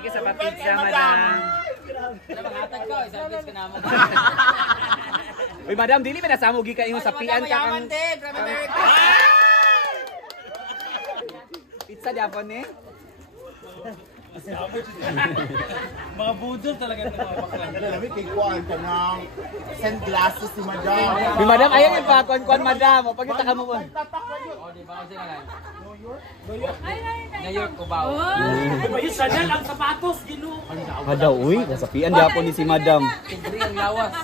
Thank you sa papizza, madam. Napangatag ko, isang beses ka naman. Uy, madam, dili ba nasamugi ka yung sapian ka kang... Pizza Japon eh? Mga budol talaga ng mga bakla. Alam mo, kikuan ka ng sunglasses si madam. Uy, madam, ayan yung pakuan-kuan, madam. O, pagkita ka mo po. O, di ba kasi nga lang? New York, Cubao. Yung Chanel ang sapatos, gino. Madam, uy, nasapian Japon ni si madam. Tigri ang lawas.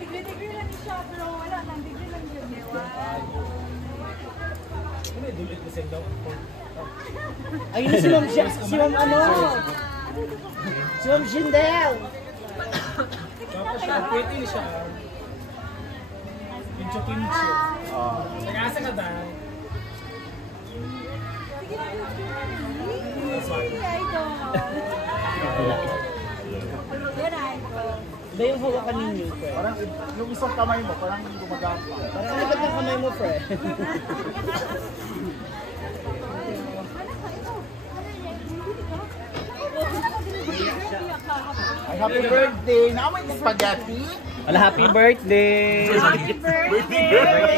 Degree lang siya, pero wala nang degree lang yun. Ayun na si Ma'am ano? Si Ma'am Shindel. Tapos siya, pretty siya. Pincho-pincho. Nag-asa ka ba? Ba yung hawakan ninyo, Fred? Parang yung isang kamay mo, parang gumagapa. Parang ang lipat ng kamay mo, Fred. Ay, happy birthday! Naman yung spaghetti! Wala, happy birthday! Happy birthday!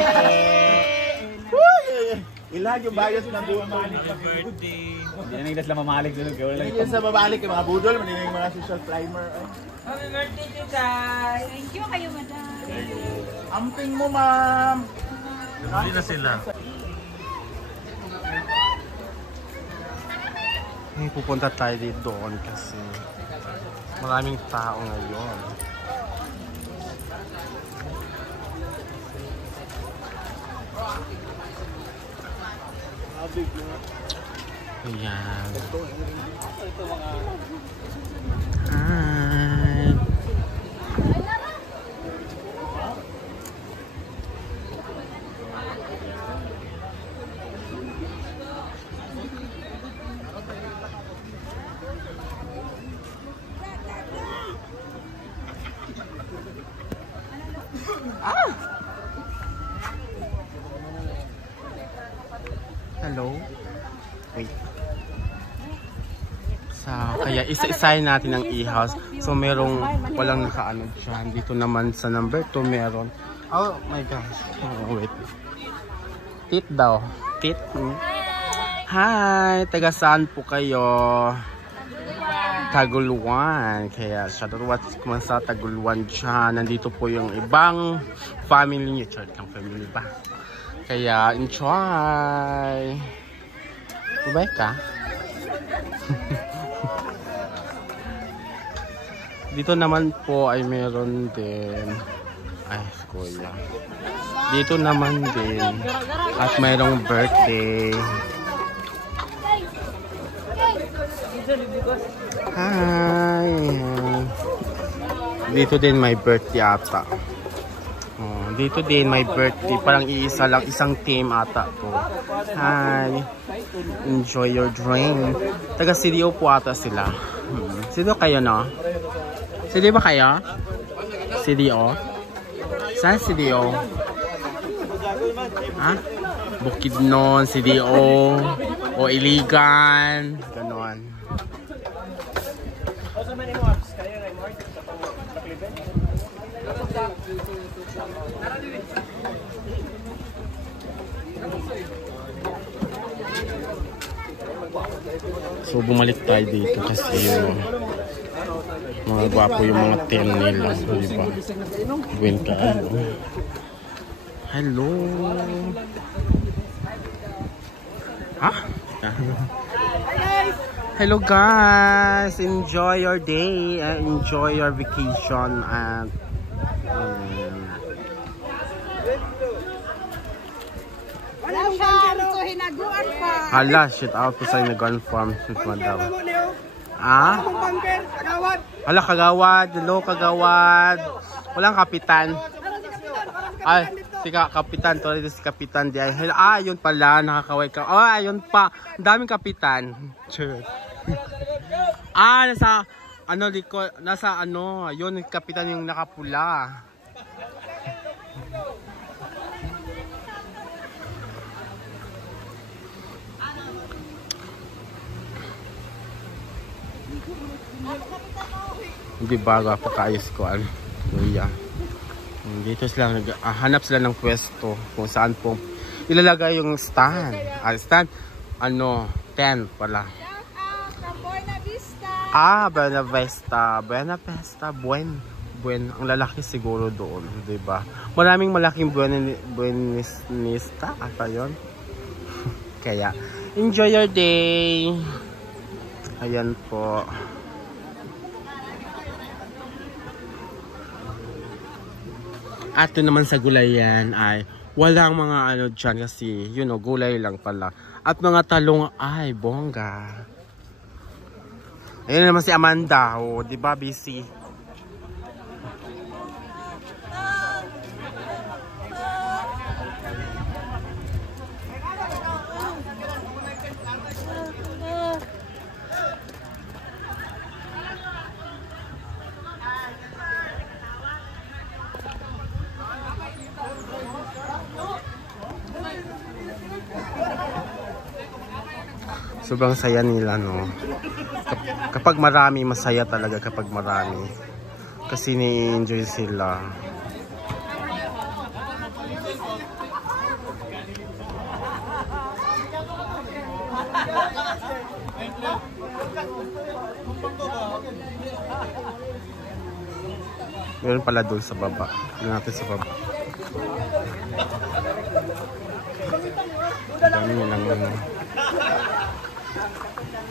Ilan yung bias na buwan mo? Birthday. Hindi na nagdas lang mamalig doon. Hindi yun sa babalik yung mga budol, manila yung mga social climber. Happy birthday, Titay! Thank you kayo, madam. Amping mo, ma'am! Hindi na sila. Pupunta tayo dito doon kasi maraming tao ngayon. Ayan. Hi. Hello? Wait. Kaya isa-isahin natin ang e-house. So merong walang nakaano dyan. Dito naman sa number 2 meron. Oh my gosh. Oh, wait. Tit daw. Tit. Hi! Taga saan po kayo? Taguluan. Kaya shoutout kung sa Taguluan dyan. Nandito po yung ibang family niyo. Church kang family ba? Kaya enjoy! Bye ka? Dito naman po ay meron din. Ay, kuya. Dito naman din. At mayroong birthday. Hi! Dito din may birthday ata. Oh, dito din may birthday. Parang iisa lang, isang team ata po. Hi! Enjoy your drink. Taga CDO po ata sila. CDO kayo, no? CDO ba kayo? CDO? Saan CDO? Ha? Bukidnon, CDO, o Iligan, ganon. So bumalik tayo dito kasi yung mga gwapo yung mga team nila, diba? Gwen ka, ano? Hello! Ha? Hello guys! Enjoy your day and enjoy your vacation and hala, shit out to sa nag-confirm with madam. Ah? Hala, kagawad. Hello, kagawad. Walang kapitan. Ay, si kapitan. Tuloy si kapitan. Ah, yun pala. Nakakaway ka. Oh, ayun pa. Ang daming kapitan. Ah, nasa, ano, nasa, ano, yun, kapitan yung nakapula. Hindi ba kapakaayos ko ano. Kuya. Dito sila hanap sila ng pwesto kung saan po ilalagay yung stand. Stand ano, tent pala. Buena Vista. Buena Vista. Buena Vista. Buen. Ang lalaki siguro doon, 'di ba? Maraming malaking buenista ata 'yon. Kaya enjoy your day. Ayan po. At naman sa gulayan ay walang mga ano dyan kasi, you know, gulay lang pala. At mga talong ay bongga. Ayun naman si Amanda, oh, di ba busy? Sobrang saya nila, no? Kapag marami, masaya talaga kapag marami. Kasi ni-enjoy sila. Meron pala doon sa baba. Tignan natin sa baba. Dami nilang ano.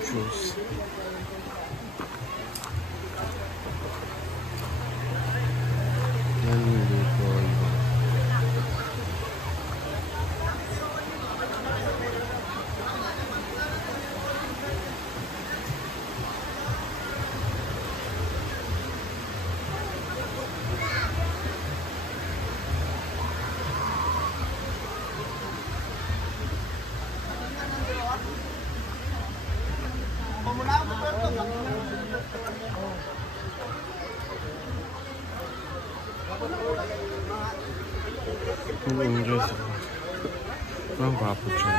Juice. Yan dito. Enjoy sila. Ang gwapo dyan.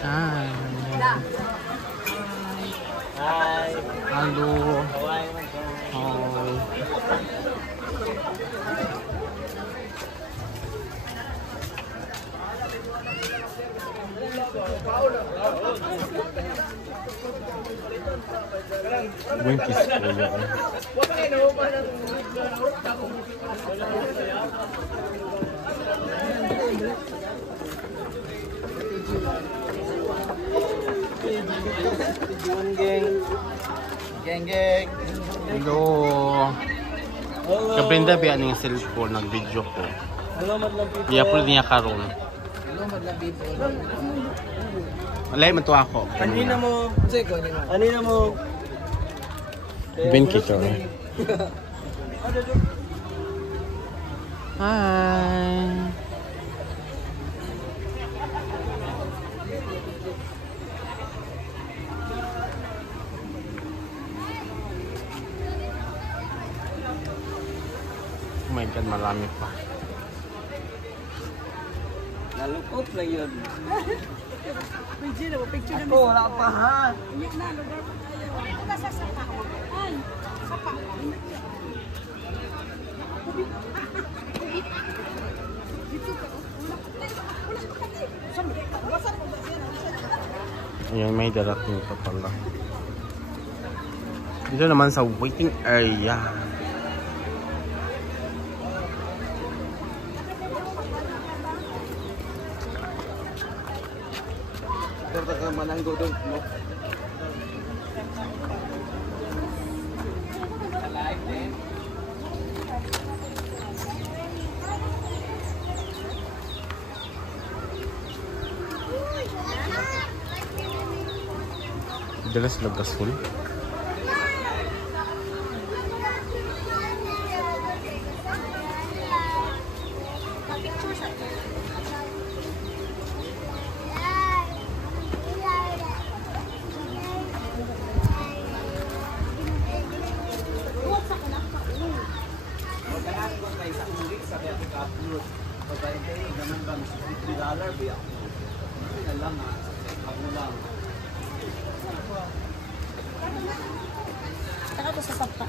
Hi. Hello. Hi. Buntis ko yan. Geng. Hello. Kabrenda ba yan yung cellphone nag-video ko? I-upload niya karon. Hello, madlang people. Alay, matuwa ako. Kanina mo. Kanina mo. Ben kita. Hi. Oh my God, marami pa. Nalukot lang yun. Picture na Ako, wala pa ha. Iyak na, lugar pa tayo. Ito na sa sapa. Ay, sapa. Ayan, may darating pa pala. Dito naman sa waiting area. Mananggo doon. Dalas lagasol. dito sa sapa.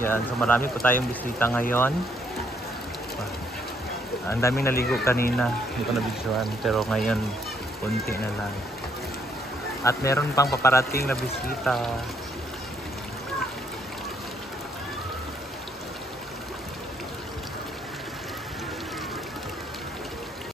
Yan, so marami po tayong bisita ngayon. Ang daming naligo kanina, hindi ko nabidyoan, pero ngayon, kunti na lang. At meron pang paparating na bisita.